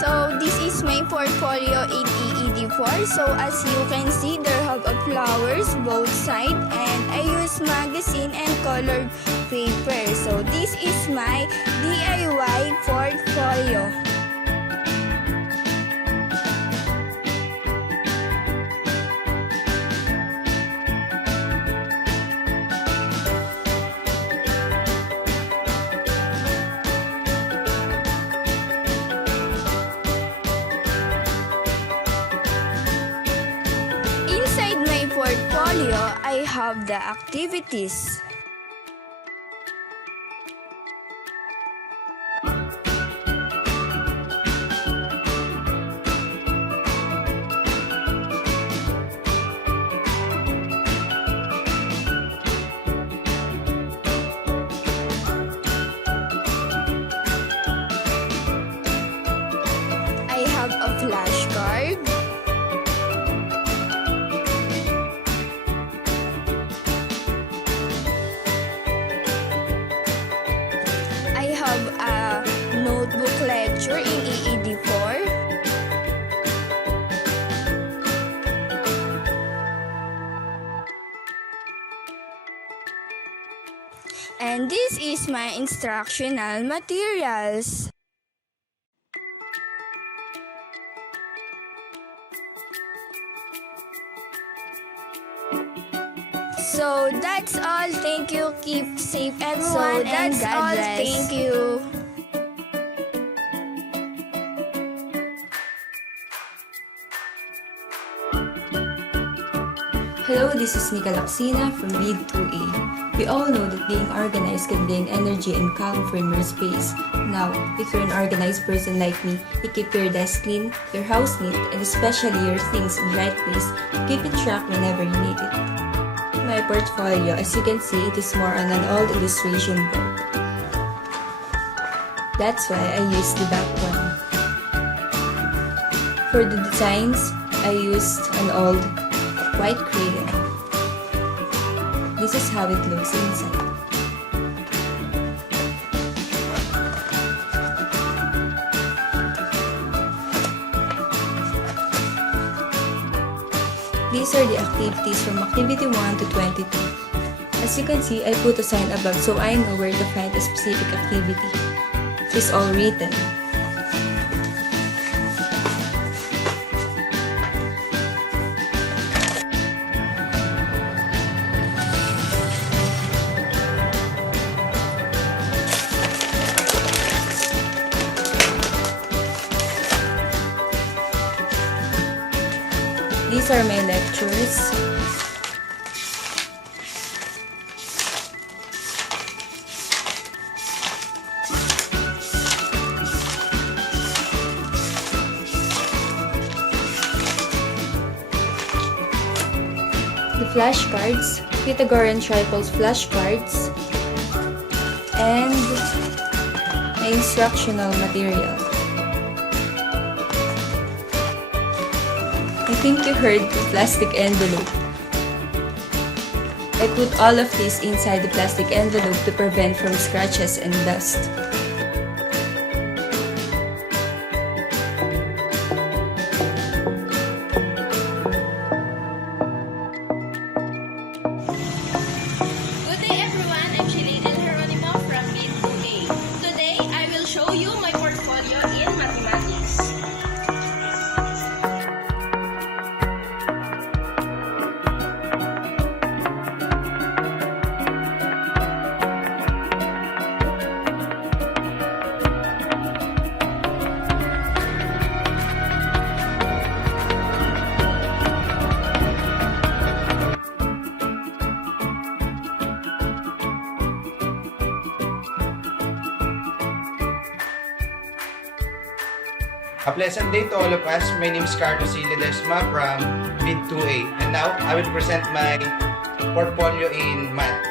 So this is my portfolio in EED4. So as you can see, there have a flowers both side, and I use magazine and colored paper. So this is my DIY portfolio. Inside my portfolio, I have the activities. I have a flashcard. I have a notebook lecture in EED4. And this is my instructional materials. So that's all. Thank you. Keep safe, everyone. And God bless. Thank you. Hello, this is Nika Laksina from Read 2A. We all know that being organized can gain energy and calm from your space. Now, if you're an organized person like me, you keep your desk clean, your house neat, and especially your things in the right place, keep it track whenever you need it. My portfolio, as you can see, it is more on an old illustration book. That's why I used the back one. For the designs, I used an old white crayon. This is how it looks inside. These are the activities from activity 1 to 22. As you can see, I put a sign above so I know where to find a specific activity. It's all written. These are my lectures. The flashcards, Pythagorean triples flashcards, and my instructional material. I think you heard the plastic envelope. I put all of this inside the plastic envelope to prevent from scratches and dust. Good day everyone, I'm Shilene Geronimo from Read 2A. Today, I will show you my portfolio in mathematics. A pleasant day to all of us. My name is Carlos Ledesma from Mid 2A, and now I will present my portfolio in math.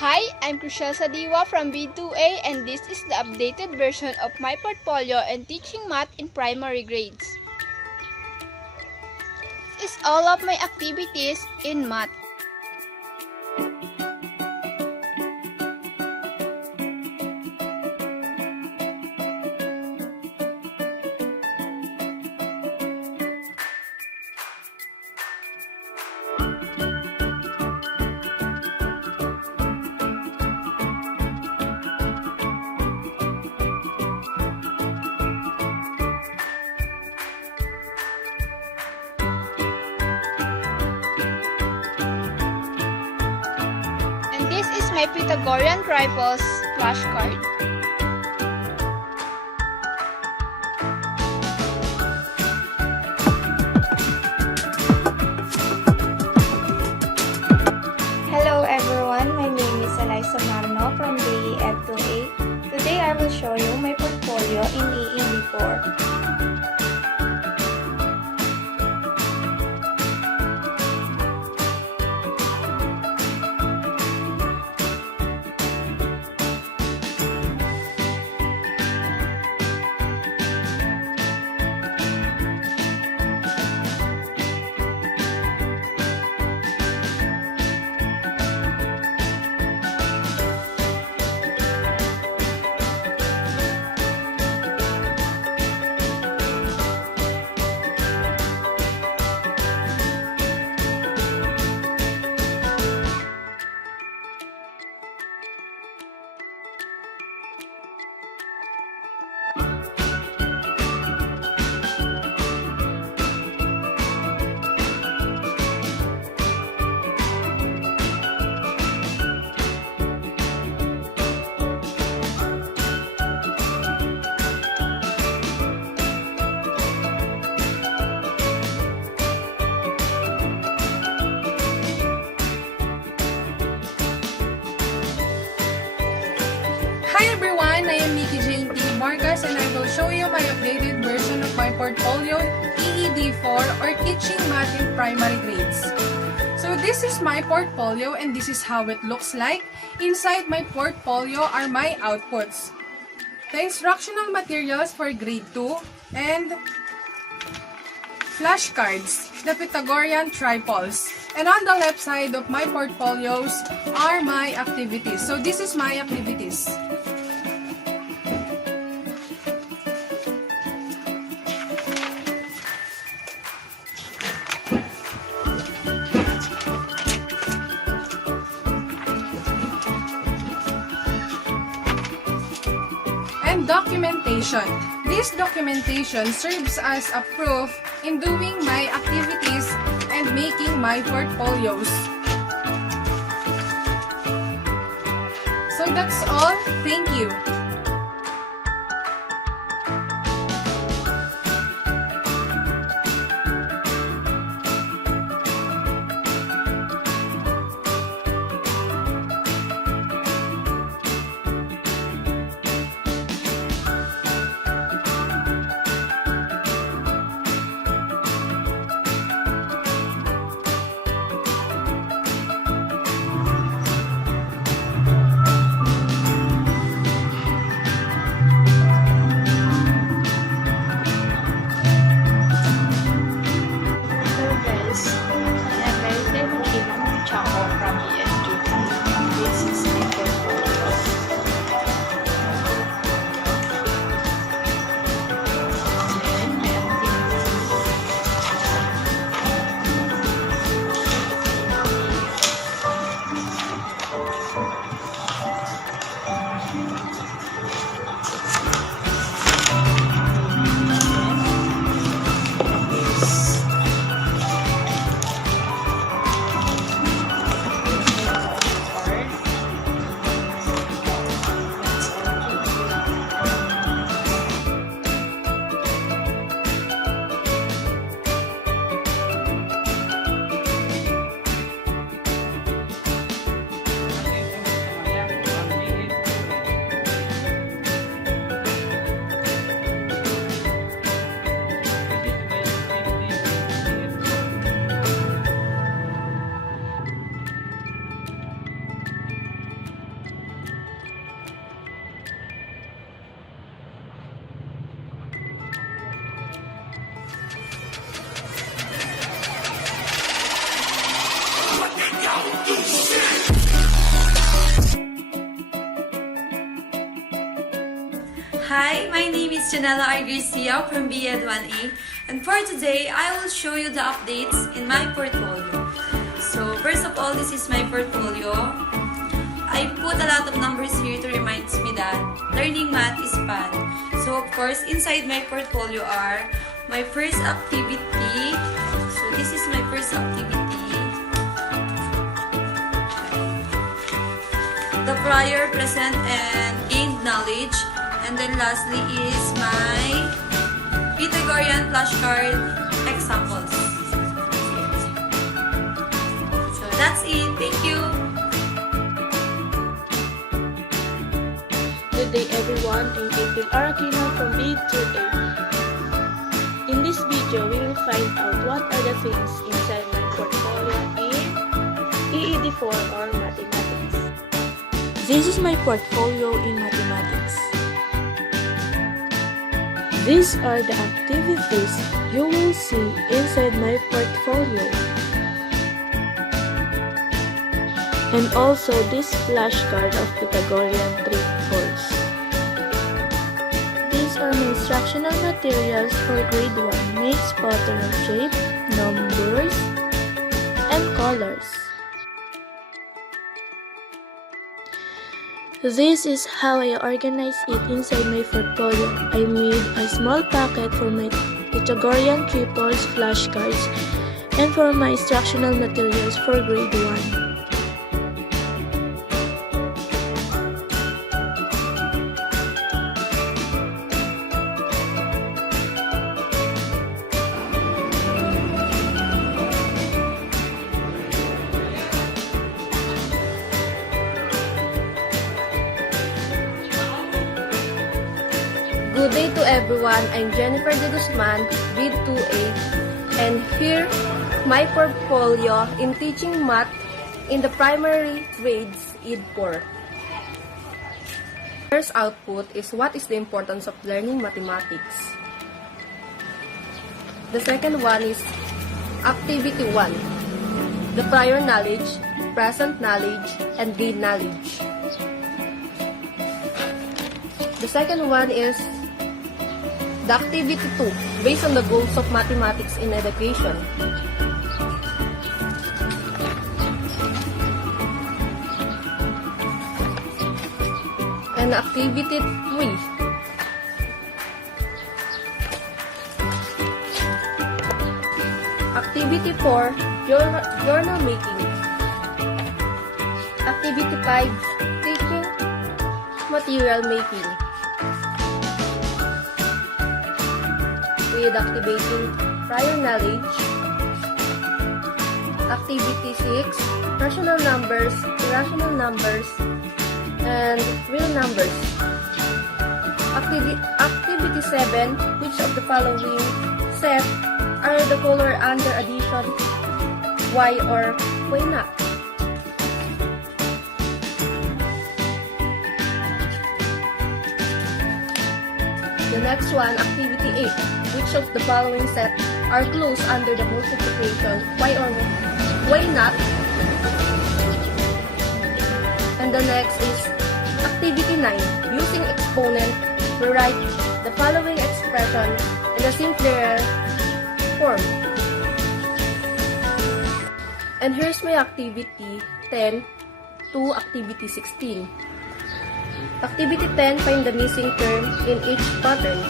Hi, I'm Crucial Sadiwa from B2A and this is the updated version of my portfolio and teaching math in primary grades. This is all of my activities in math. This is my Pythagorean triples flashcard. Hello everyone, my name is Eliza Marno from DEF2A. Today I will show you my portfolio in EED4. Hi everyone, I am Nikki Jane T. Marcas and I will show you my updated version of my portfolio EED4 or Teaching Math in Primary Grades. So this is my portfolio and this is how it looks like. Inside my portfolio are my outputs. The instructional materials for grade 2 and flashcards, the Pythagorean triples. And on the left side of my portfolios are my activities. So this is my activities. Documentation. This documentation serves as a proof in doing my activities and making my portfolios. So that's all. Thank you. Hello guys, I am Untitled Chapter from ENG. This is my portfolio. Then I am this. Hi, my name is Janela R. Garcia from BEd 1A, and for today, I will show you the updates in my portfolio. So, first of all, this is my portfolio. I put a lot of numbers here to remind me that learning math is fun. So, of course, inside my portfolio are my first activity. So, this is my first activity. The prior, present, and gained knowledge. And then lastly is my Pythagorean flashcard examples. So that's it. Thank you. Good day everyone, I'm April Arakino from BEd 2A. In this video, we will find out what are the things inside my portfolio in EED4 or Mathematics. This is my portfolio in Mathematics. These are the activities you will see inside my portfolio. And also this flashcard of Pythagorean triangles. These are my instructional materials for grade 1. Makes pattern of shape, numbers, and colors. This is how I organize it inside my portfolio. I made a small packet for my Pythagorean triples flashcards and for my instructional materials for grade 1. Good day to everyone. I'm Jennifer De Guzman, BEd 2A, and here my portfolio in teaching math in the primary grades ED 4. First output is what is the importance of learning mathematics. The second one is activity 1, the prior knowledge, present knowledge, and gained knowledge. The second one is the activity 2, based on the goals of mathematics in education. And activity 3, Activity 4, Journal Making. Activity 5, Teaching Material Making. With activating prior knowledge. Activity 6, rational numbers, irrational numbers, and real numbers. Activity 7, which of the following set are the color under addition? Why or why not? The next one, activity 8, which of the following set are clues under the multiplication? Why or why not? And the next is activity 9, using exponent, we write the following expression in a simpler form. And here's my activity 10 to activity 16. Activity 10, find the missing term in each pattern.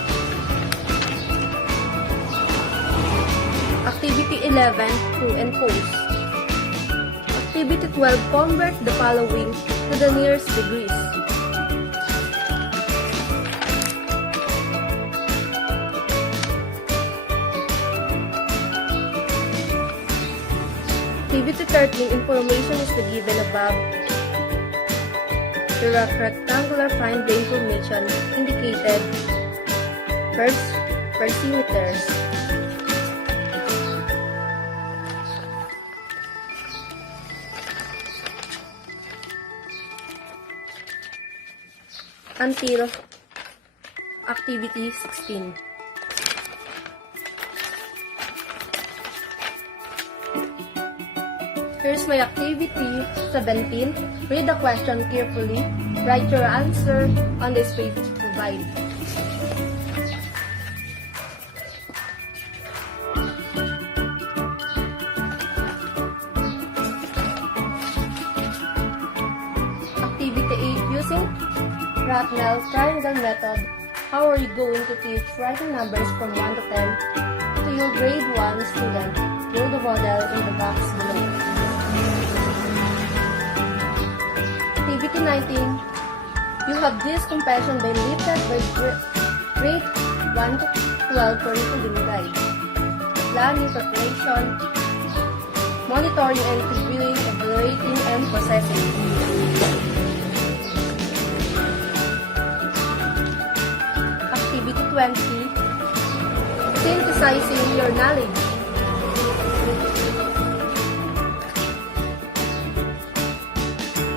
Activity 11, true and false. Activity 12, convert the following to the nearest degrees. Activity 13, information is the given above. The rectangular find the information indicated first per centimeters. Until activity 16. Here's my activity 17. Read the question carefully. Write your answer on the space provided. Activity 8. Using Ratnell's triangle method, how are you going to teach writing numbers from 1 to 10 to your grade 1 student? Draw the model in the box below. Activity 19. You have this compassion been lifted by grade 1 to 12 curriculum guide. Planning, preparation, monitoring and reviewing, evaluating, and processing. Activity 20. Synthesizing your knowledge.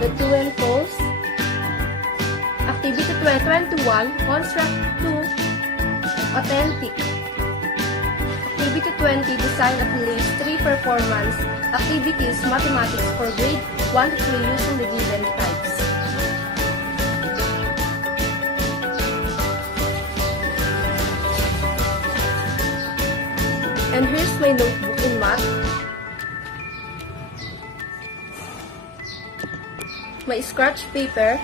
The true and false. Activity 21, construct two authentic. Activity 20, design at least 3 performance activities mathematics for grade 1 to 3 using the given types. And here's my notebook in math. My scratch paper,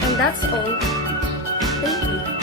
and that's all. Thank you.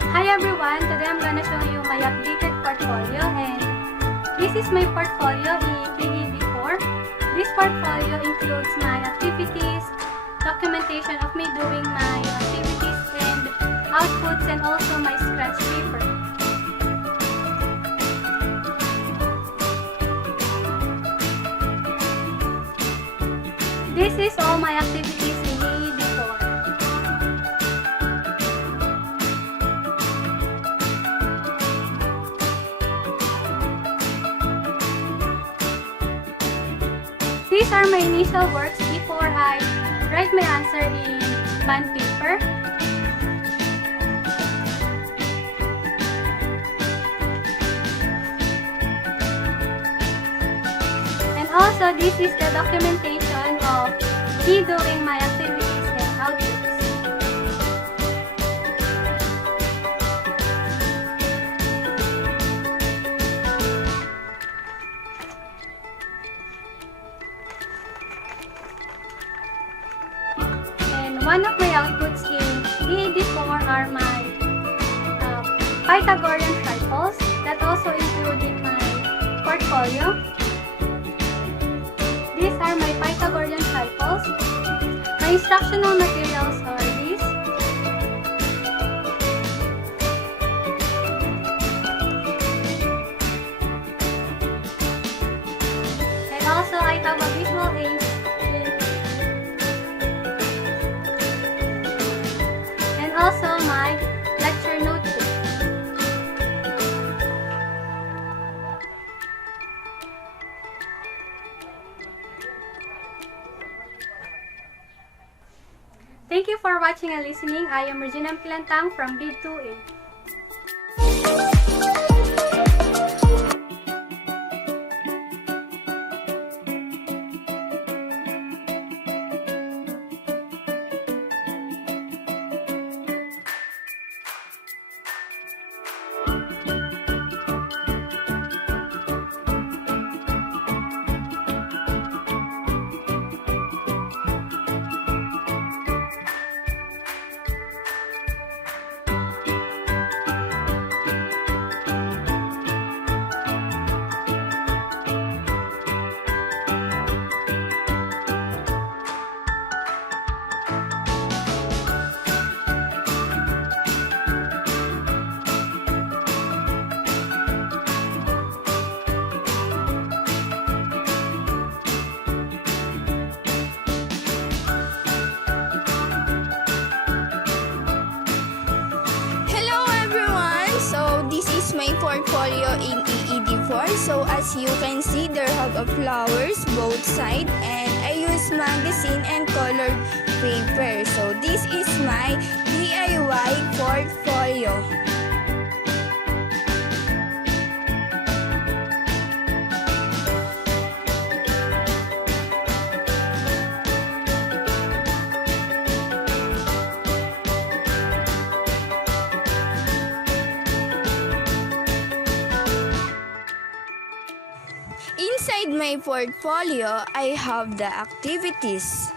Hi everyone! Today I'm gonna show you my updated portfolio and This is my portfolio in EED4. This portfolio includes my activities, documentation of me doing my activities and outputs, and also my scratch paper. This is all my activities in EED4. These are my initial works before I write my answer in bond paper. And also, this is the documentation of me doing my activities and outputs. And one of my outputs in EED4 are my Pythagorean triples that also include in my portfolio. These are my Pythagorean triples. My instructional materials are these. And also I have a visual aid and also my lecture notebook. Thank you for watching and listening. I am Regina Pilantang from Bid 2A. My portfolio in EED4. So as you can see, there have a flowers both side, and I use magazine and colored paper. So this is my DIY portfolio. Inside my portfolio, I have the activities.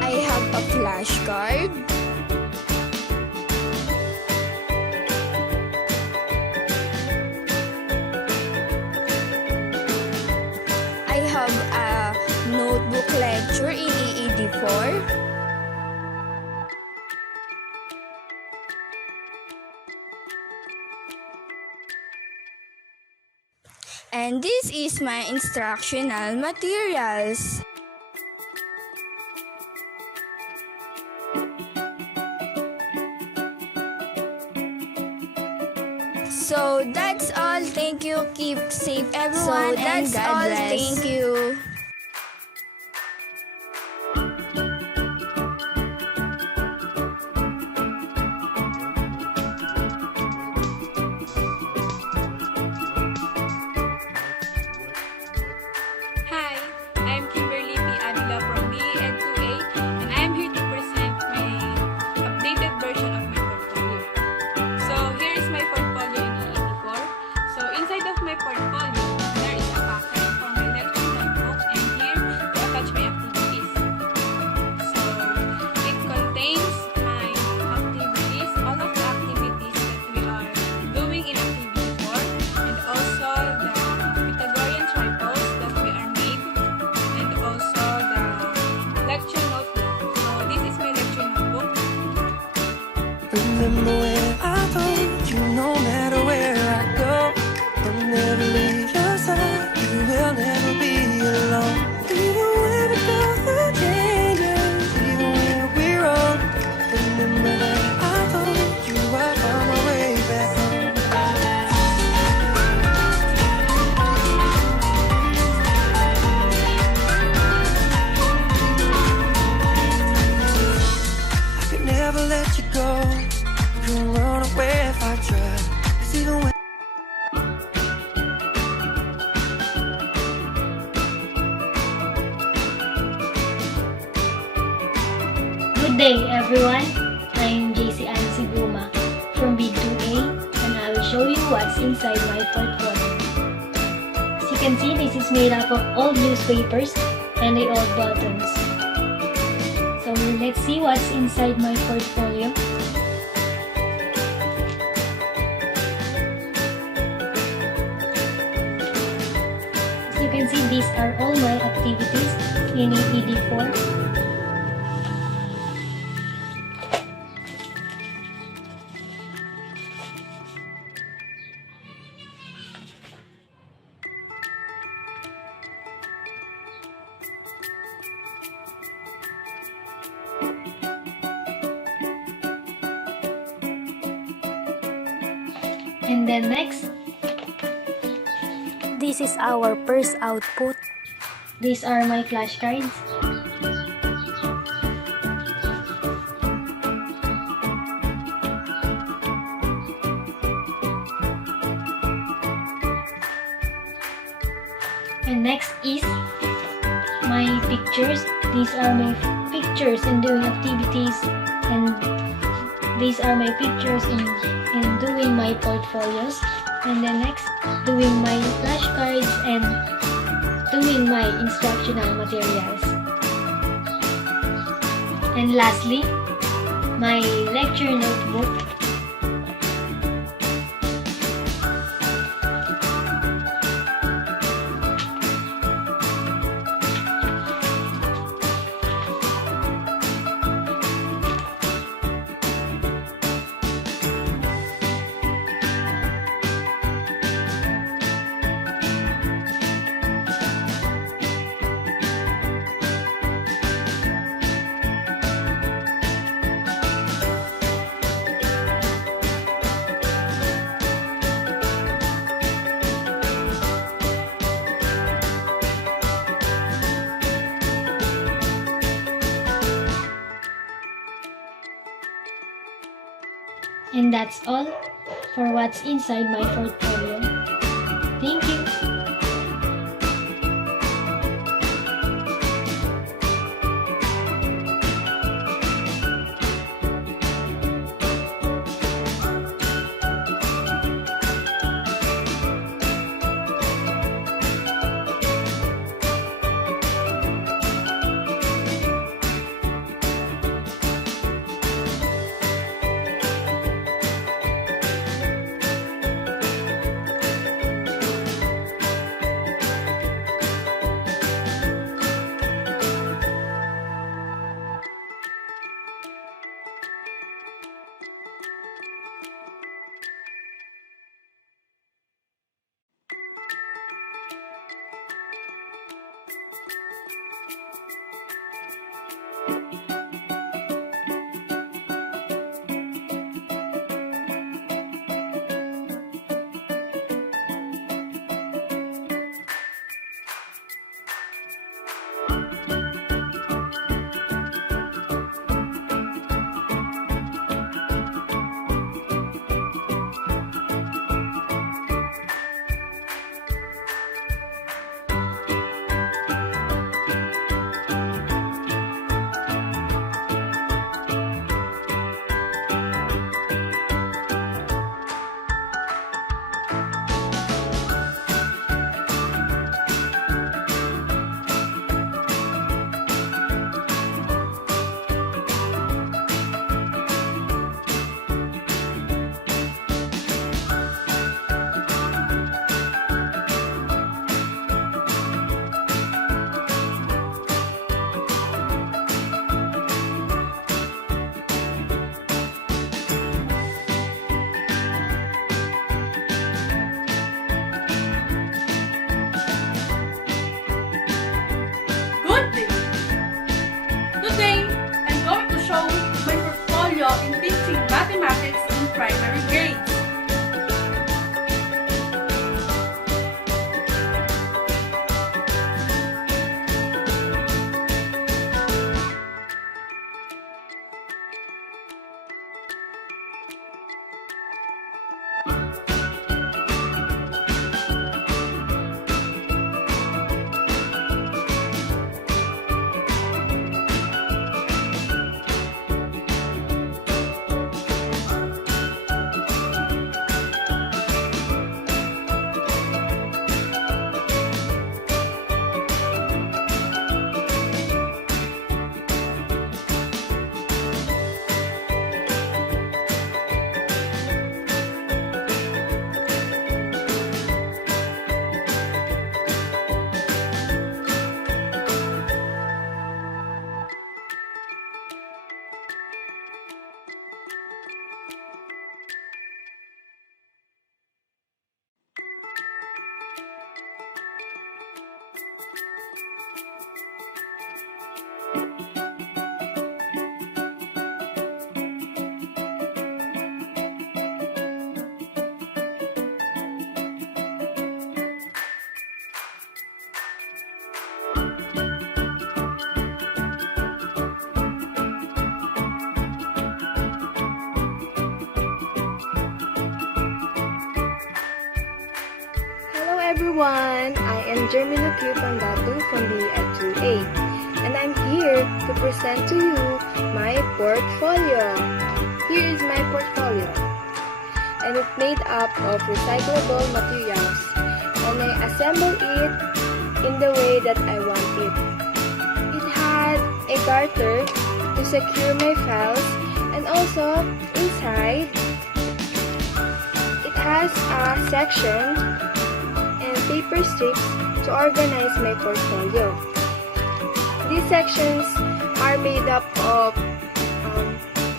I have a flashcard. Notebook lecture in EED4. And this is my instructional materials. So that's all. Thank you. Keep safe, everyone. So that's and God all. bless. Thank you. Hi, I'm Kimberly P. Avila from BE Ed 2A, and I am here to present my updated version of Remember when I told you no matter where I go, I'll never leave your side. You will never be alone. Even when we go through changes, even when we're old, remember that I told you I found my way back home. I could never let you go. Couldn't run away if I tried. 'Cause even when Good day, everyone. I'm JC Ansiguma from B2A, and I will show you what's inside my portfolio. As you can see, this is made up of old newspapers and the old buttons. So let's see what's inside my portfolio. As you can see, these are all my activities in ED4. And then next, This is our first output. these are my flashcards. And next is my pictures. These are my pictures in doing activities, and these are my pictures in doing my portfolios. And then next, doing my flashcards and doing my instructional materials. And lastly, my lecture notebook. And that's all for what's inside my portfolio. Thank you. everyone, I am Germino Q Pandatu from BF2A, and I'm here to present to you my portfolio. Here is my portfolio, and it's made up of recyclable materials, and I assemble it in the way that I want it. It had a garter to secure my files, and also inside it has a section and paper strips to organize my portfolio. These sections are made up of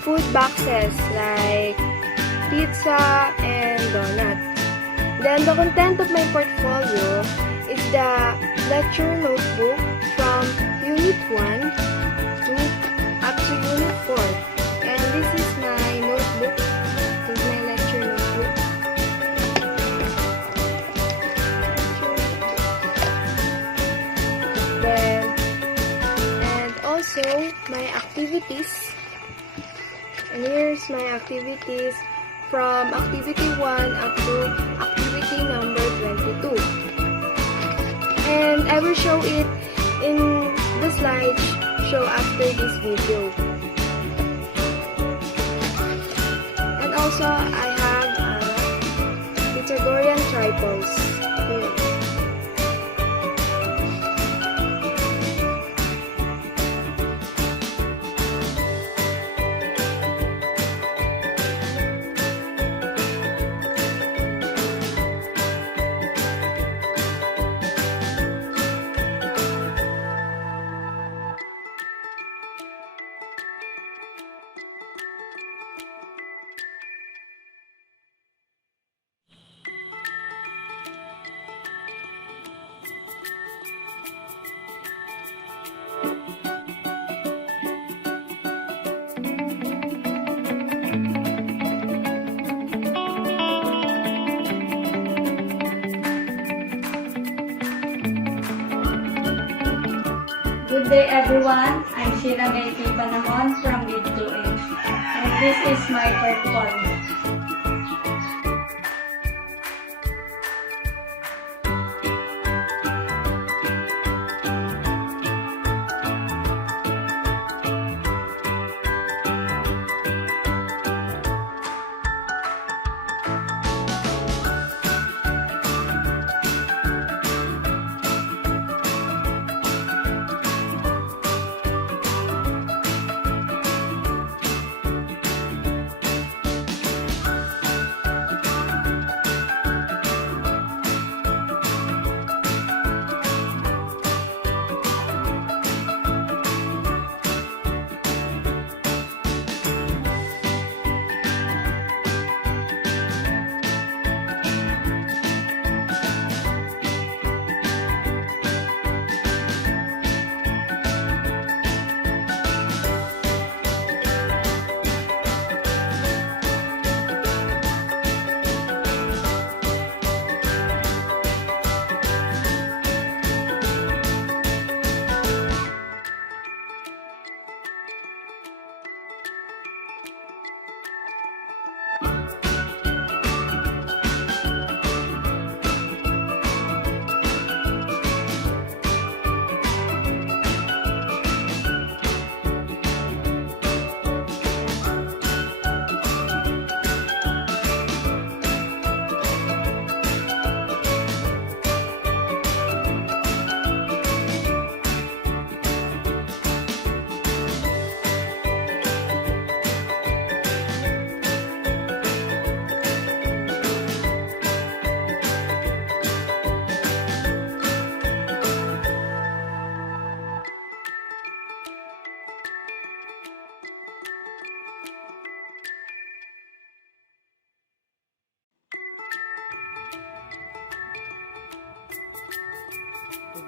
food boxes like pizza and donut. Then the content of my portfolio is the lecture notebook from Unit 1 to up to Unit 4. And this is my notebook. This is my lecture notebook. Then, and also my activities. And here's my activities from activity 1 up to activity number 22. And I will show it in the slideshow after this video. And also I have Pythagorean triples here. Good day everyone, I'm Sheila May Panahon from Bid2A, and this is my portfolio.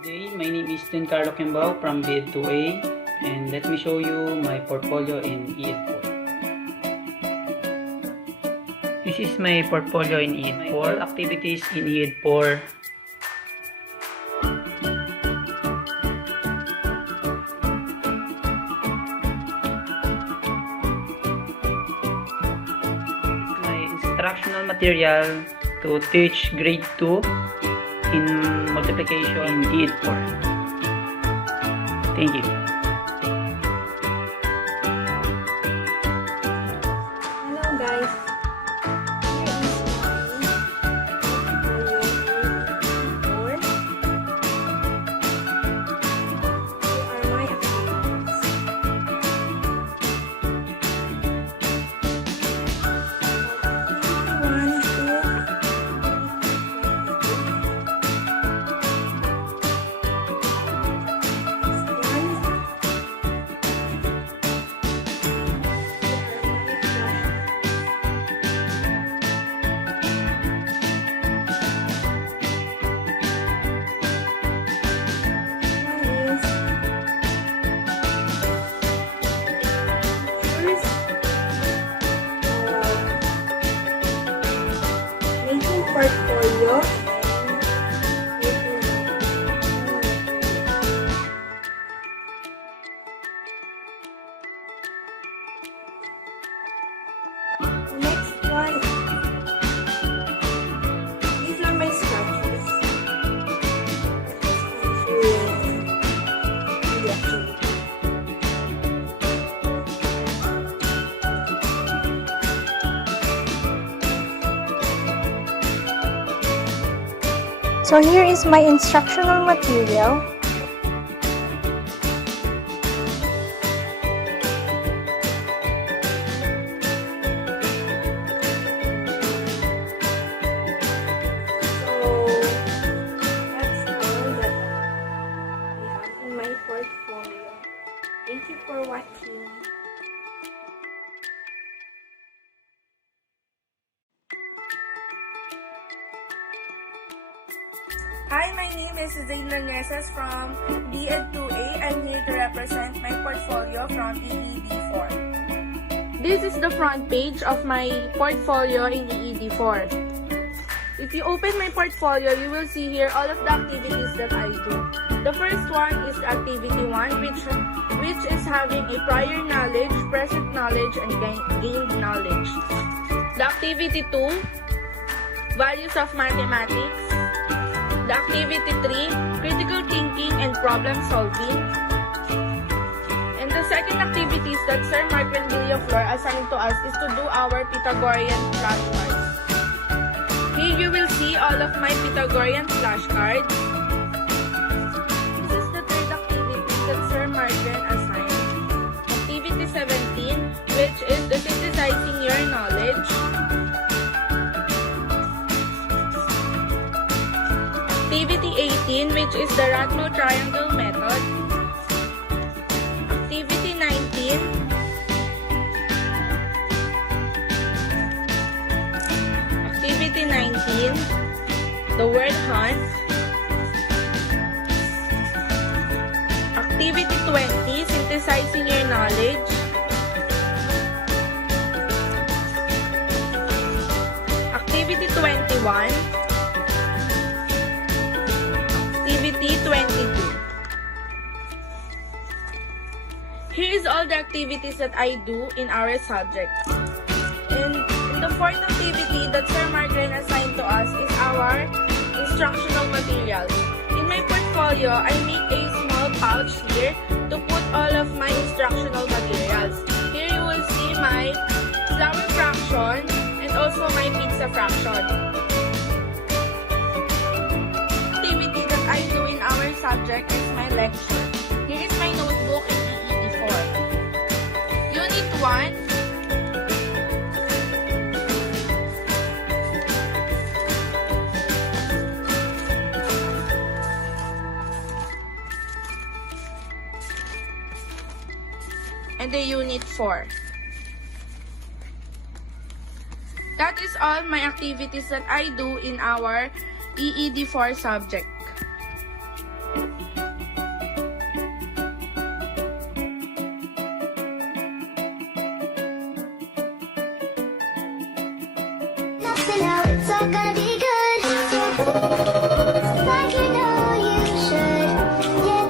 Today, my name is Giancarlo Kembao from BF2A, and let me show you my portfolio in ED4. This is my portfolio in ED4, activities in ED4. My instructional material to teach grade 2 in multiplication in ED4. Thank you. Hello guys. Portfolio. Next one. These are my scratches. So here is my instructional material. Portfolio. Thank you for watching. Hi, my name is Zayn Lanesas from DED2A. I'm here to represent my portfolio from EED4. This is the front page of my portfolio in EED4. If you open my portfolio, you will see here all of the activities that I do. The first one is activity 1, which is having a prior knowledge, present knowledge, and gained knowledge. The activity 2, values of mathematics. The activity 3, critical thinking and problem solving. And the second activities that Sir Mark Villaflor assigned to us is to do our Pythagorean flashcards. Here you will see all of my Pythagorean flashcards. This is the third activity that Sir Martin assigned. Activity 17, which is the synthesizing your knowledge. Activity 18, which is the Ratmo triangle method. Activity 19. Activity 19, the word hunt. Activity 20, synthesizing your knowledge. Activity 21. Activity 22. Here is all the activities that I do in our subject. And in the fourth activity that Sir Margaret assigned to us is our instructional materials. In my portfolio, I make a small pouch here to put all of my instructional materials. Here you will see my flower fraction and also my pizza fraction. Activity that I do in our subject is my lecture. Here is my notebook in EED4. Unit 1. And the Unit 4. That is all my activities that I do in our EED4 subject. It's all gonna be good. Like you know you should. Yeah.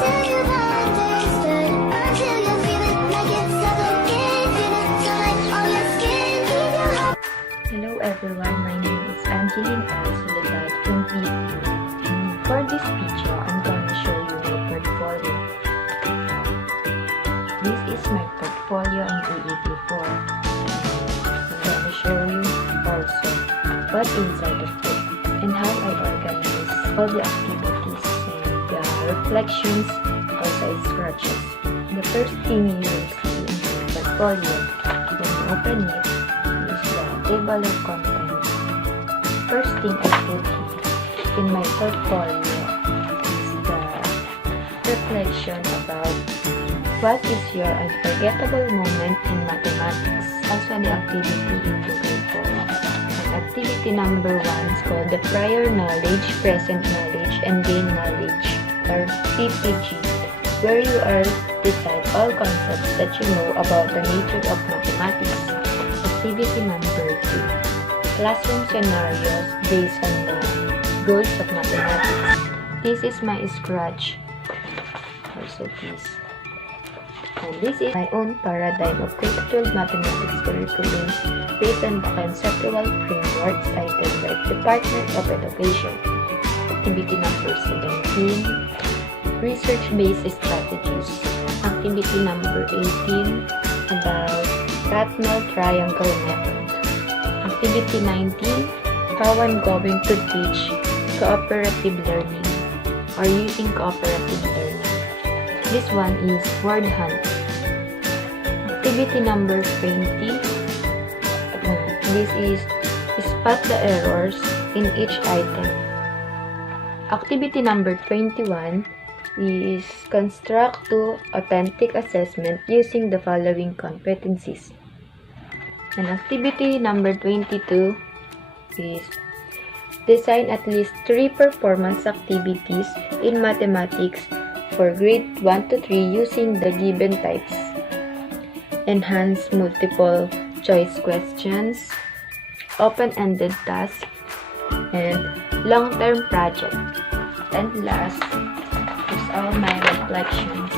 Till you've understood. Until you feel it like it's suffocating. So like all your skin, keep your heart. Hello everyone, my name is Angeline L. Soledad from what's inside of it, and how I organize all the activities and reflections, also scratches. The first thing you will see in the portfolio when you open it is the table of contents. First thing I put here in my portfolio is the reflection about what is your unforgettable moment in mathematics. Also the activity in grade 4. And activity number 1 is called the prior knowledge, present knowledge, and gain knowledge, or PPG, where you are decide all concepts that you know about the nature of mathematics. Activity number 2, classroom scenarios based on the goals of mathematics. This is my scratch. Also this. And this is my own paradigm of grade 12 mathematics curriculum based on the conceptual framework cited by the Department of Education. Activity number 17, research-based strategies. Activity number 18, about Ratnell triangle method. Activity 19, how I'm going to teach cooperative learning or using cooperative learning. This one is word hunt. Activity number 20. This is spot the errors in each item. Activity number 21 is construct two authentic assessment using the following competencies. And activity number 22 is design at least 3 performance activities in mathematics for grade 1 to 3 using the given types. Enhance multiple choice questions, open-ended tasks, and long-term project. And last is all my reflections.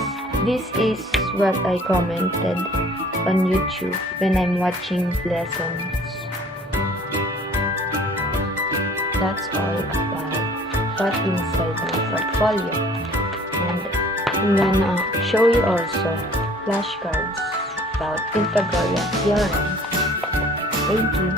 This is what I commented on YouTube when I'm watching lessons. That's all about what's inside my portfolio. And I'm gonna show you also flashcards about Pythagorean theorem. Thank you.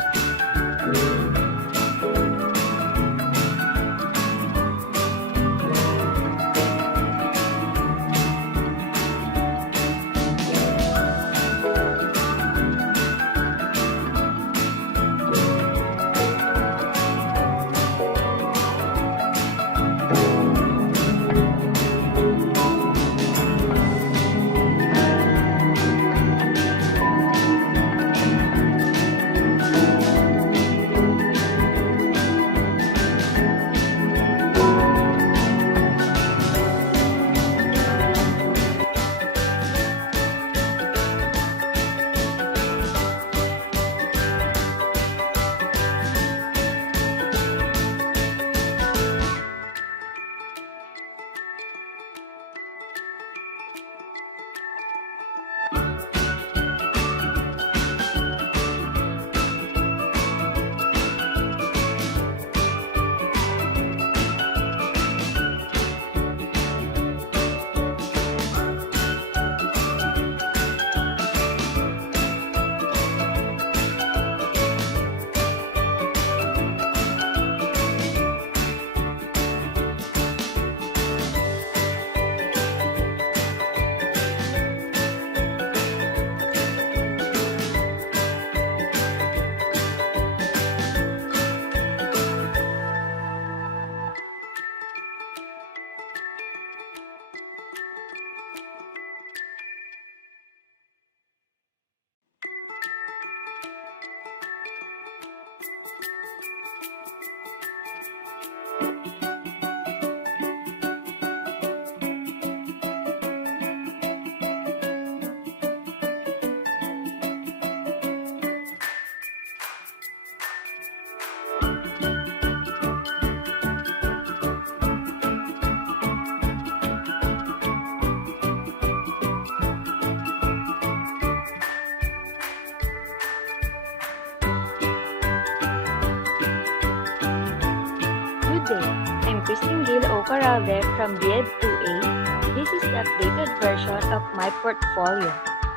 Ocaralde from Grade 2A. This is the updated version of my portfolio.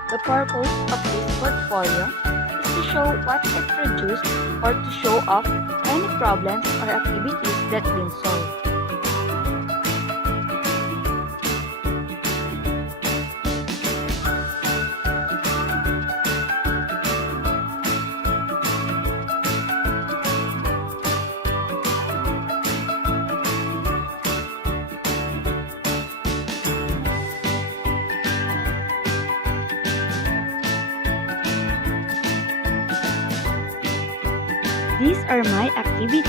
The purpose of this portfolio is to show what I produced or to show off any problems or activities that been solved. These are my activities.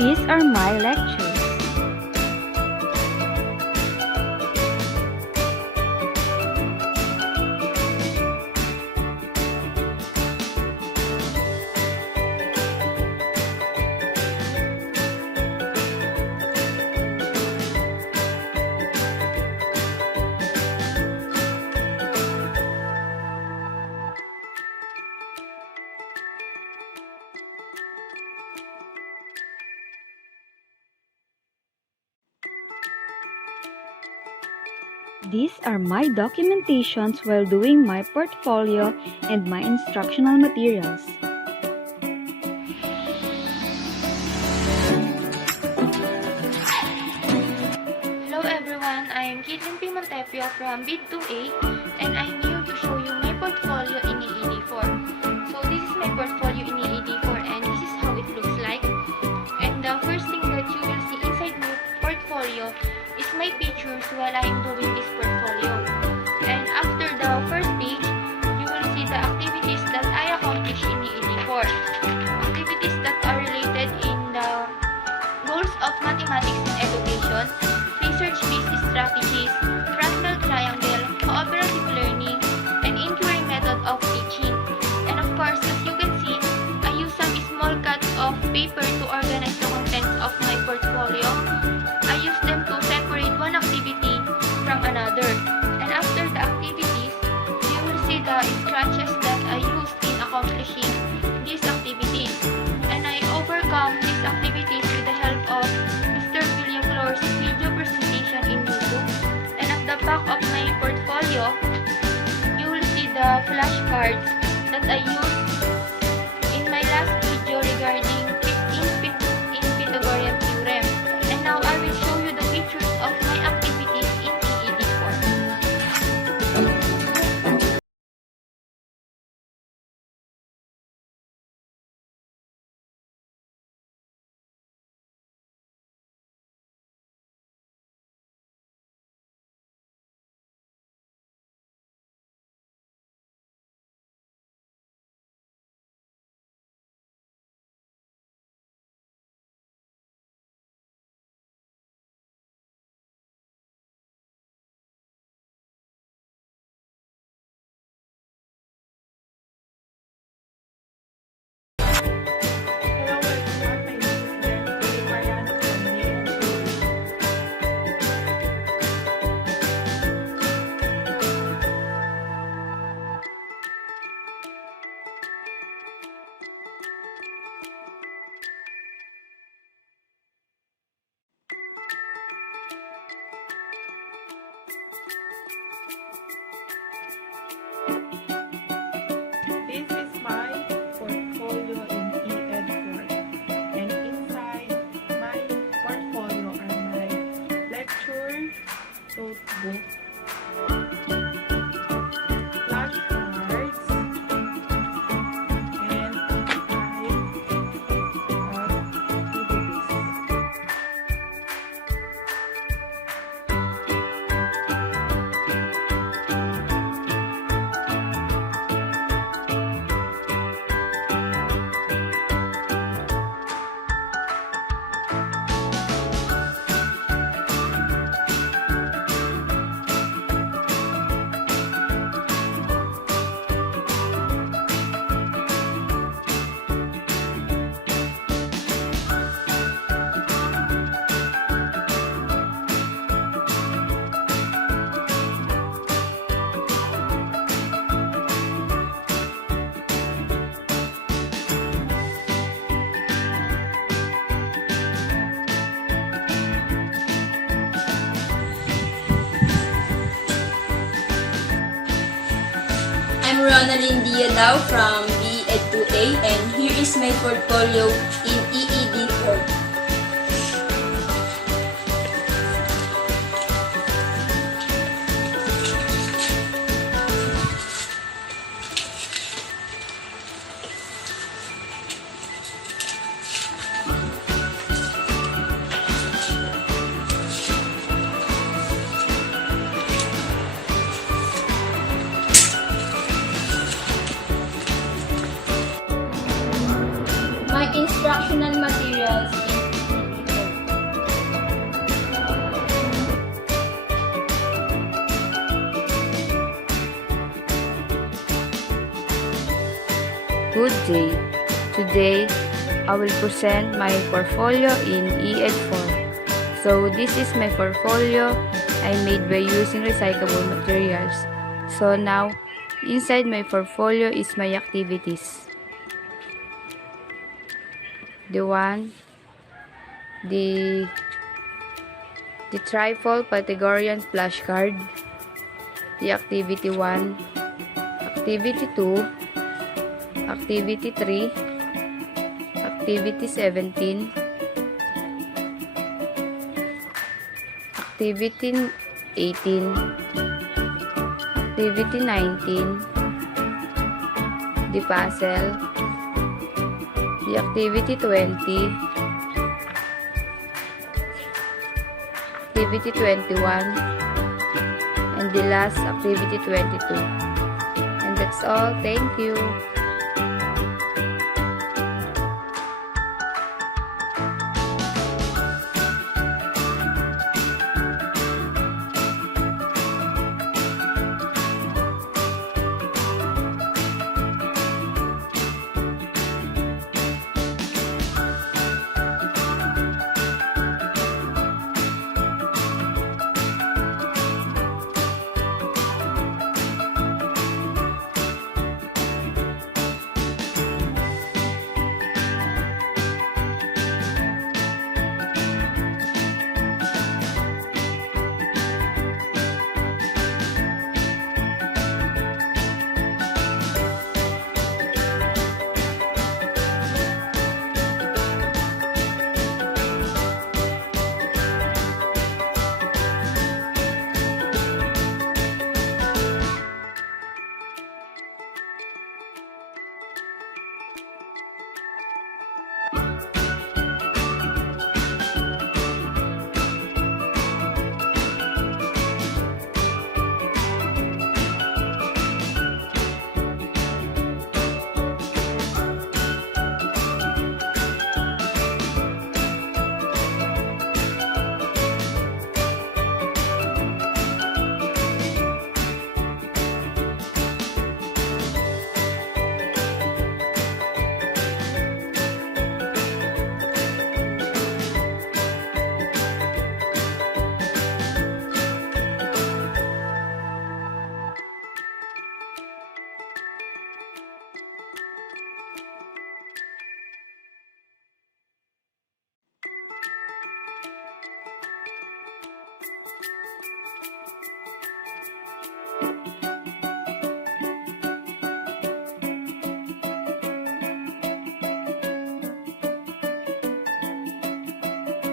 These are my lectures. These are my documentations while doing my portfolio and my instructional materials. Hello everyone, I am Caitlin P. Montepio from Bid 2A and I'm here to show you my portfolio in EED4. So this is my portfolio in EED4 and this is how it looks like. And the first thing that you will see inside my portfolio is my pictures while I am doing this portfolio. And after the first page, you will see the activities that I accomplished in EED4. Activities that are related in the goals of mathematics in education, research-based strategies, fractal triangle, cooperative learning, and inquiry method of teaching. And of course, as you can see, I use some small cuts of paper to organize the contents of my portfolio. I use them to separate one activity from another. And after the activities, you will see the scratches that I used in accomplishing these activities. And I overcome these activities with the help of Mr. William Flor's video presentation in YouTube. And at the back of my portfolio, you will see the flashcards that I used in my last video regarding 15 in Pythagorean theorem. And now I will show you the pictures of my activities in EED4. This is my portfolio in EED4, and inside my portfolio are my lecture notebook, flashcards, and activities. I'm Ronaldin Dialaw from BEd 2A, and here is my portfolio in EED 4. My instructional materials in EED 4. Good day. Today, I will present my portfolio in EED 4. So this is my portfolio I made by using recyclable materials. So now, inside my portfolio is my activities. The trifold Pythagorean flashcard, the activity 1, activity 2, activity 3, activity 17, activity 18, activity 19, the puzzle, the activity 20, activity 21, and the last activity 22. And that's all. Thank you.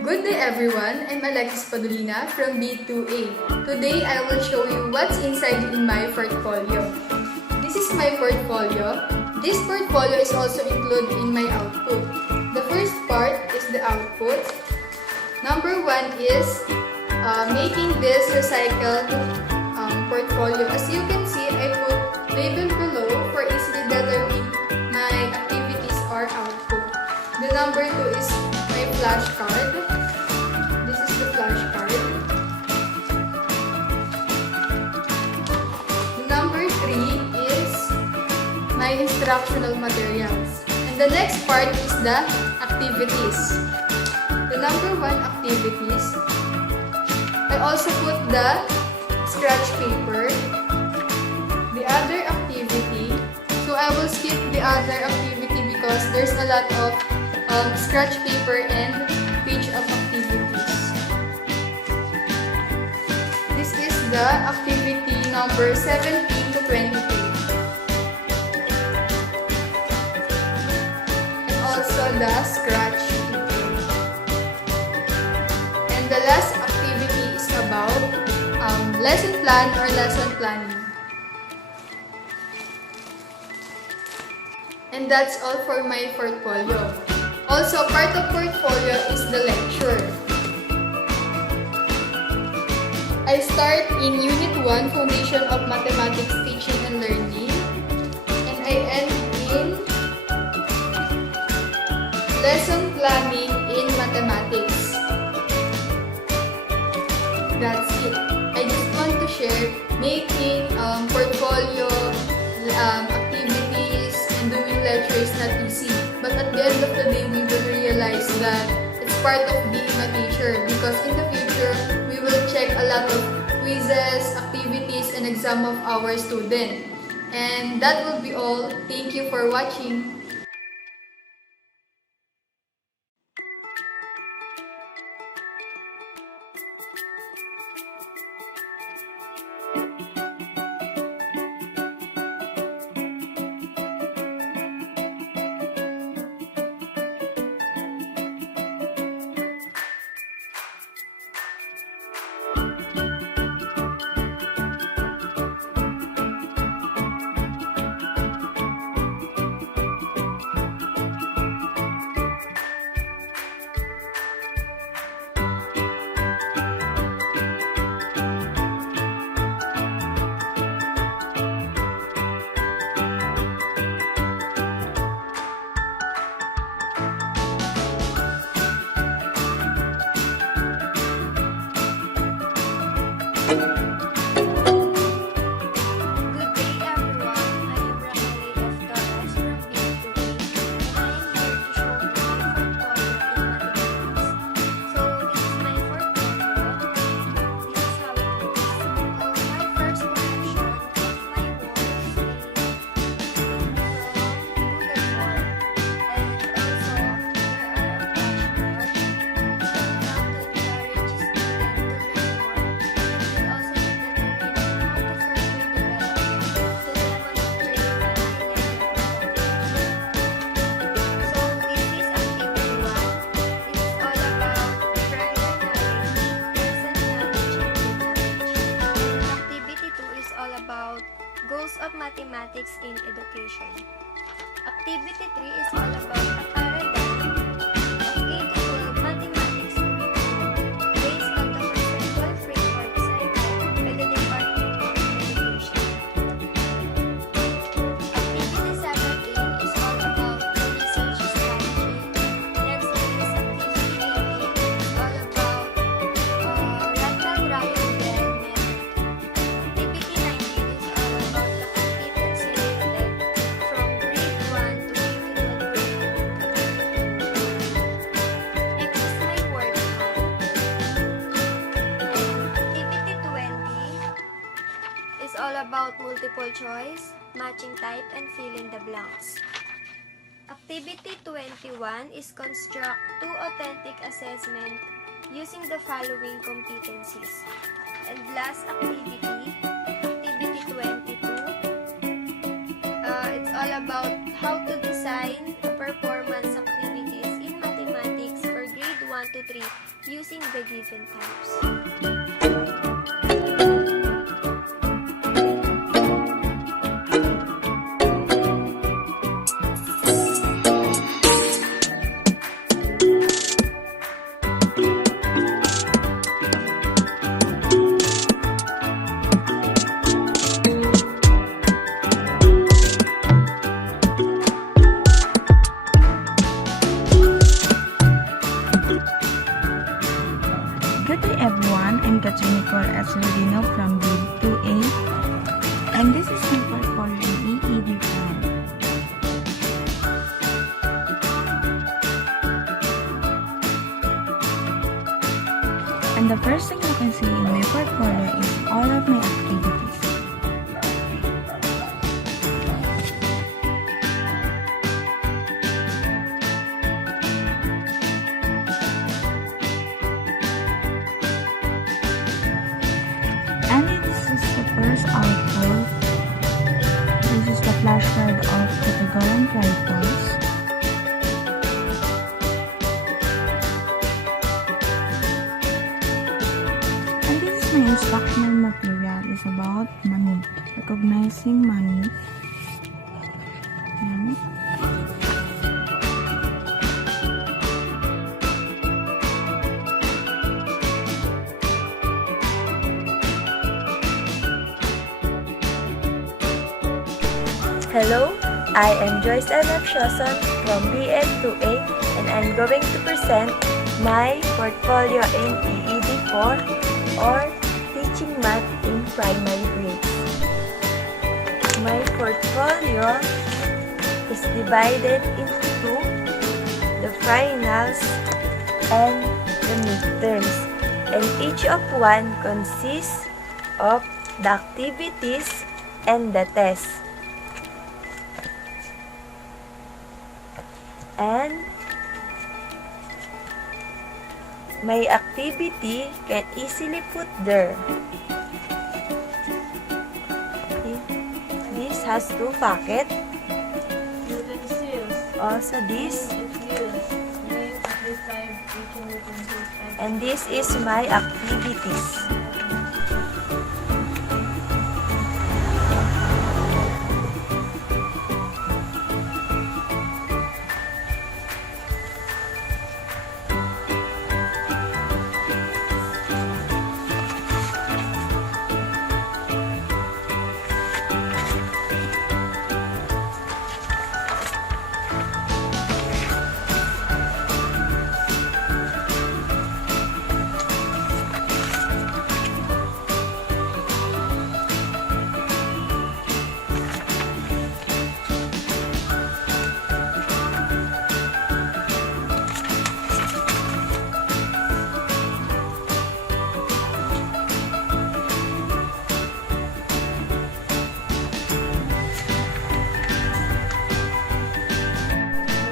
Good day everyone, I'm Alexis Padulina from B2A. Today I will show you what's inside in my portfolio. This is my portfolio. This portfolio is also included in my output. The first part is the output. Number 1 is making this recycled portfolio. As you can see, I put label below for easily determine my activities or output. The number 2 is my flashcard. This is the flashcard. The number 3 is my instructional materials. And the next part is the activities. The number 1 activities. I also put the scratch paper. The other activity. So I will skip the other activity because there's a lot of scratch paper and page of activities. This is the activity number 17 to 22. also the scratch feature. And the last activity is about lesson plan or lesson planning. And that's all for my portfolio. Also, part of portfolio is the lecture. I start in Unit 1, Foundation of Mathematics Teaching and Learning. And I end in Lesson Planning in Mathematics. That's it. I just want to share making portfolio activities and doing lecture is not easy. But at the end of the day, we will realize that it's part of being a teacher because in the future, we will check a lot of quizzes, activities, and exam of our student. And that will be all. Thank you for watching. Goals of Mathematics in Education. Activity 3 is all about a paradigm of K-12 mathematics curriculum based on the conceptual framework set by the Department of Education. Activity 7A is all about the research strategy. Next is Activity 8A is all about Randall-Ryan Bell method. Activity 19 is all about the competency related from grade 1 to grade 12 curriculum. Next is my word count. Activity 20 is all about multiple choice, matching type, and fill in the blanks. Activity 21 is construct two authentic assessment using the following competencies. And last activity, activity 22, it's all about how to design performance activities in mathematics for grade 1 to 3 using the given types. Good day everyone, I'm Nicole Esrodino from grade 2A and this is my portfolio in EED form. And the first thing you can see in my portfolio is all of my activities. And this is the first output. This is the flashcard of the Tagalog triples. instructional material is about money, recognizing money. Hello, I am Joyce N.F. Shoson from BN2A and I'm going to present my portfolio in EED4 or Teaching Math in Primary Grades. My portfolio is divided into two, the finals and the midterms, and each of one consists of the activities and the tests. And my activity can easily put there. This has two pockets. Also this. And this is my activities.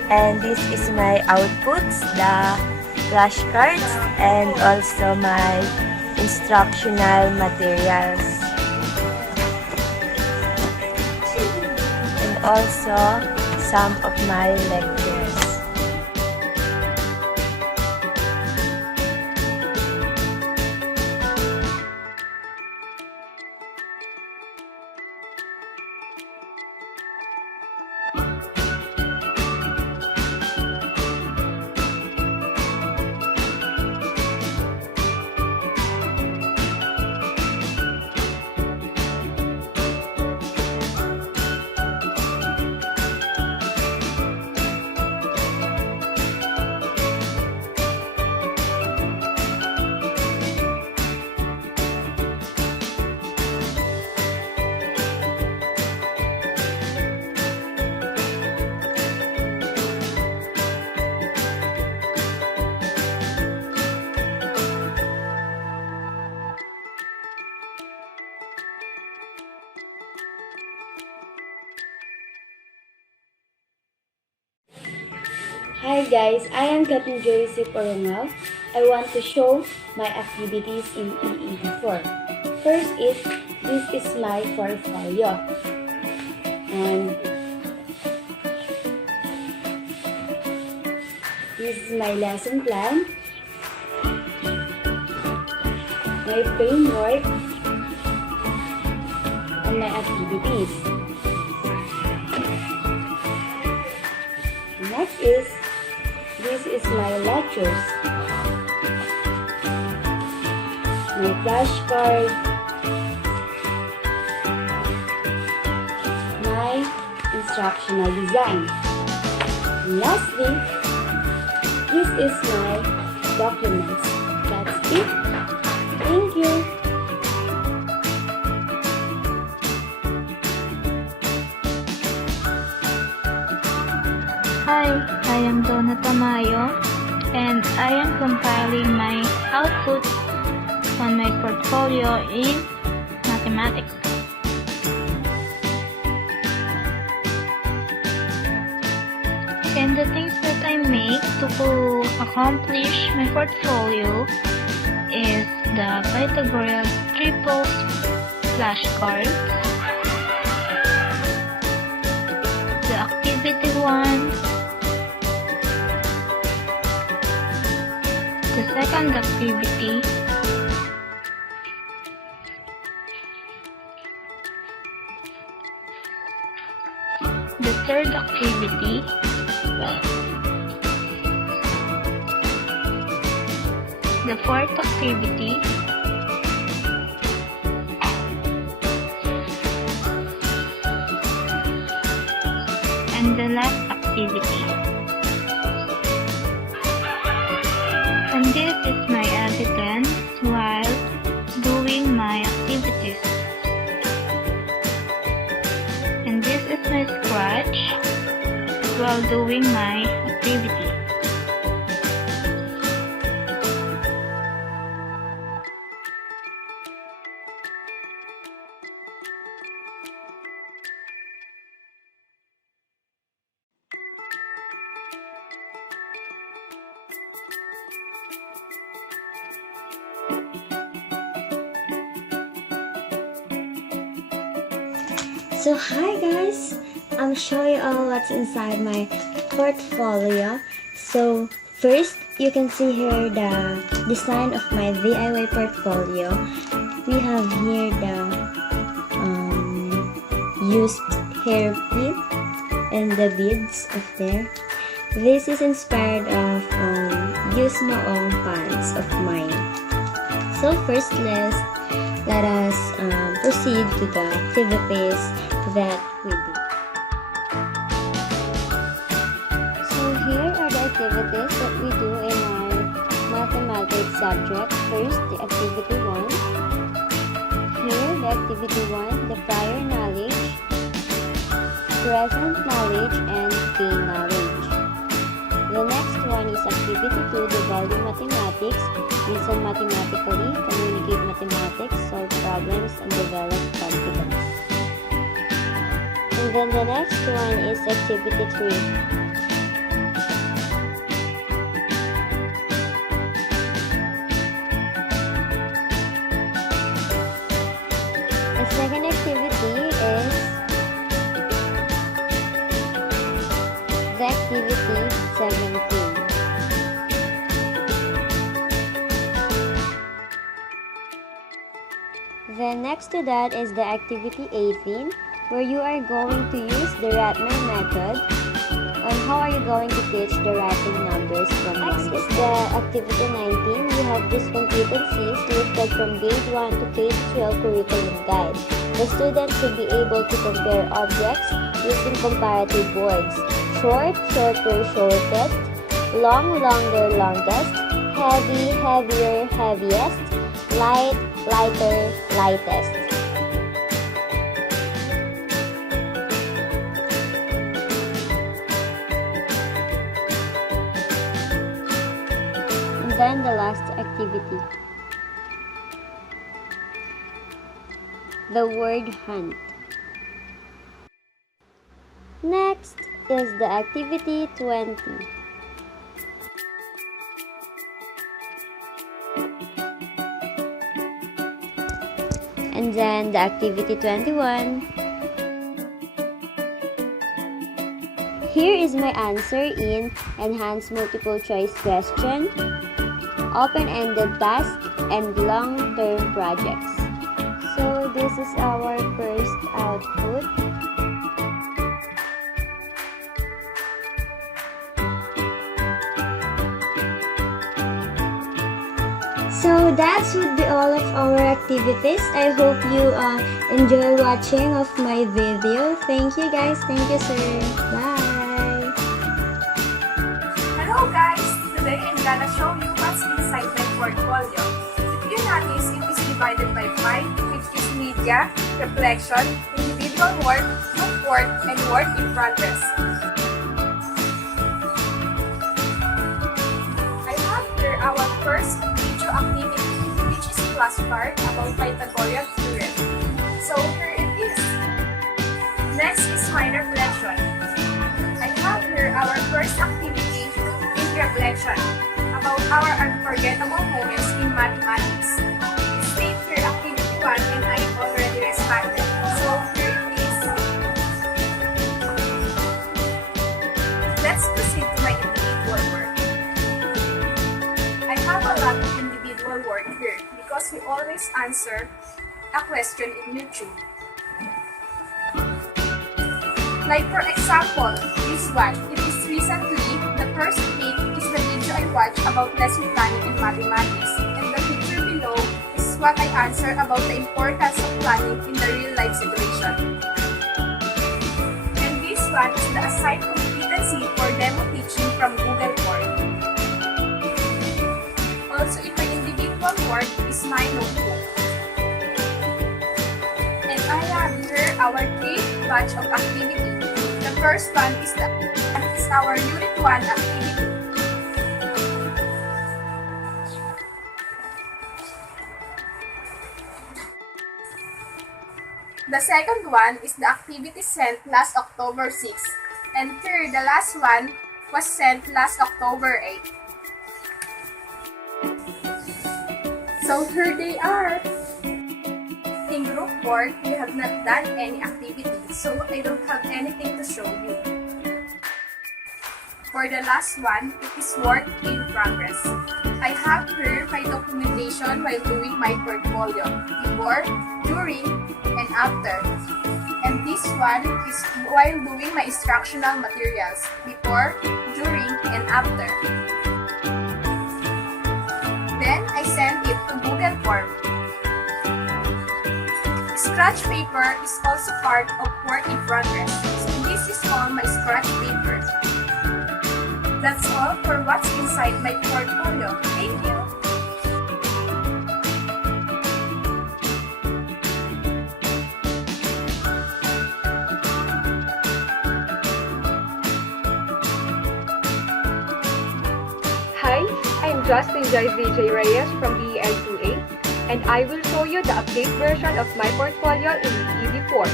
And this is my outputs, the flashcards, and also my instructional materials. And also some of my lectures. Hi guys, I am Captain Joyce Porongao. I want to show my activities in EED4. First is, this is my portfolio. And this is my lesson plan, my framework, and my activities. Next is, this is my lectures, my flashcard, my instructional design. And lastly, this is my documents. That's it. Thank you. Hi, I am Donna Tamayo and I am compiling my output on my portfolio in mathematics. And the things that I make to accomplish my portfolio is the Pythagorean triples flashcards, the activity 1, the second activity, the third activity, the fourth activity, and the last activity. And this is my evidence while doing my activities. And this is my scratch while doing my activity. So hi guys, I'm showing you all what's inside my portfolio. So first, you can see here the design of my DIY portfolio. We have here the used hairpin and the beads of there. This is inspired of use maong pants of mine. So first, let us proceed to the activities that we do. So here are the activities that we do in our mathematics subject. First, the activity 1. Here, the activity 1, the prior knowledge, present knowledge, and gain knowledge. The next one is activity 2, the value mathematics, reason mathematically, communicate mathematics, solve problems, and develop confidence. And then the next one is activity 3. The second activity is the activity 17. Then next to that is the activity 18, where you are going to use the Ratman method on how are you going to teach the writing numbers from 1 to 10. Next is the activity 19. You have these competencies listed from grade 1 to grade 12 curriculum guide. The student should be able to compare objects using comparative words. Short, shorter, shortest, long, longer, longest, heavy, heavier, heaviest, light, lighter, lightest. And then the last activity, the word hunt. Next is the activity 20. And then the activity 21. Here is my answer in enhanced multiple choice question, open-ended task, and long-term projects. So this is our first output. So that would be all of our activities. I hope you enjoy watching of my video. Thank you guys. Thank you sir. Bye. Hello guys! Today I'm gonna show you what's inside my portfolio. If you notice, it is divided by 5, which is media, reflection, individual work, group work, and work in progress. I have here our first video activity, which is flashcard about Pythagorean theorem. So here it is. Next is my reflection. I have here our first activity in reflection about our unforgettable moments in mathematics. State here activity 1 and I already responded. So here it is. Let's proceed to my individual work. I have a lot of individual work here because we always answer a question in YouTube. Like for example, this one. It is recently, the first clip is the video I watched about lesson planning in mathematics. And the picture below is what I answer about the importance of planning in the real life situation. And this one is the assigned competency for demo teaching from Google Form. Also in my individual work is my notebook. And I have here our 3rd batch of activity. The first one is our Unit 1 activity. The second one is the activity sent last October 6. And here, the last one was sent last October 8. So here they are. In group work, we have not done any activities, so I don't have anything to show you. For the last one, it is work in progress. I have here my documentation while doing my portfolio, before, during, and after. And this one is while doing my instructional materials, before, during, and after. Then I send it to Google Form. Scratch paper is also part of work in progress. So this is all my scratch paper. That's all for what's inside my portfolio. Thank you! Hi, I'm Justin Joyce DJ Reyes from BL2A, and I will show you the update version of my portfolio in ED4.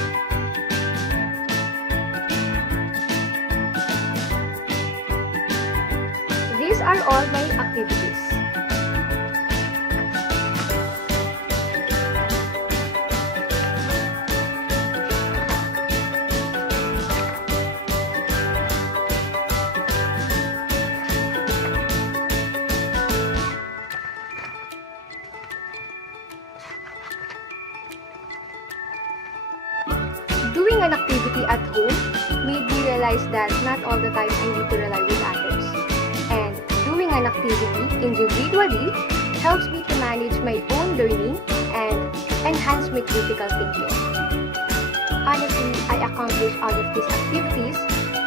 These are all my activities. Doing an activity at home made me realize that not all the time I need to rely with others. And doing an activity individually helps me to manage my own learning and enhance my critical thinking. Honestly, I accomplish all of these activities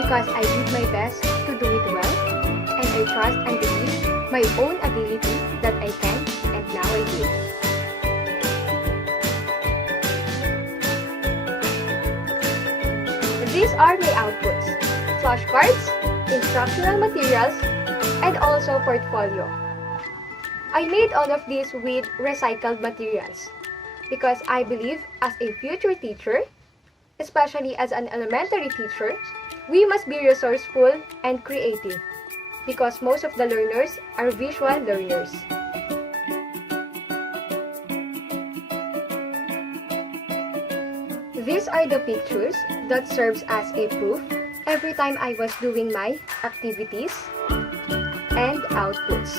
because I did my best to do it well, and I trust and believe my own ability that I can, and now I do. These are my outputs: flashcards, instructional materials, and also portfolio. I made all of these with recycled materials because I believe as a future teacher, especially as an elementary teacher, we must be resourceful and creative because most of the learners are visual learners. These are the pictures that serves as a proof every time I was doing my activities and outputs.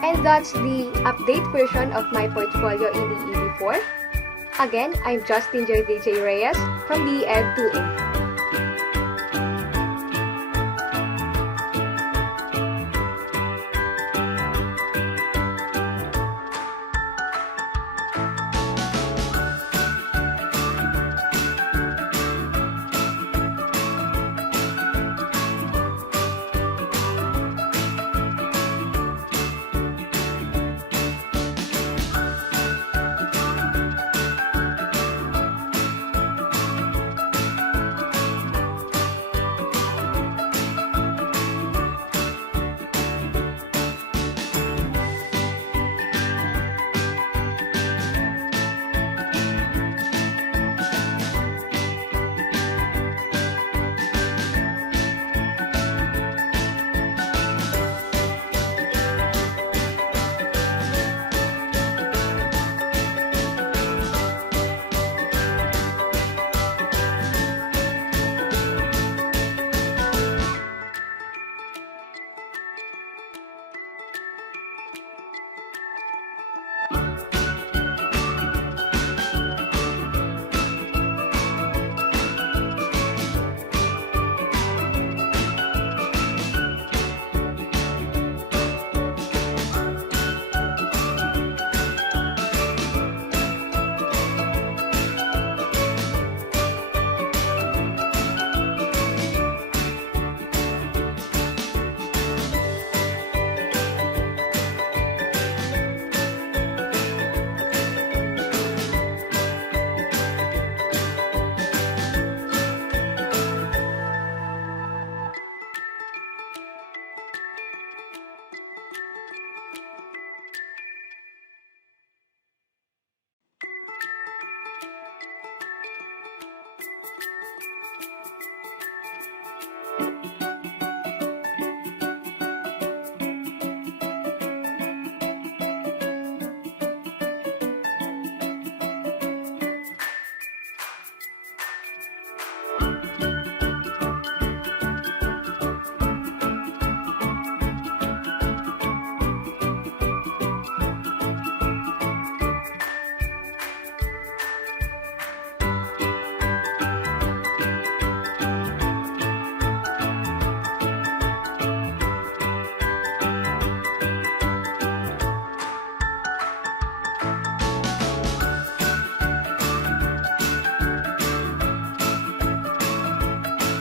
And that's the update version of my portfolio in the ED4. Again, I'm Justin Joy DJ Reyes from the Ed2A.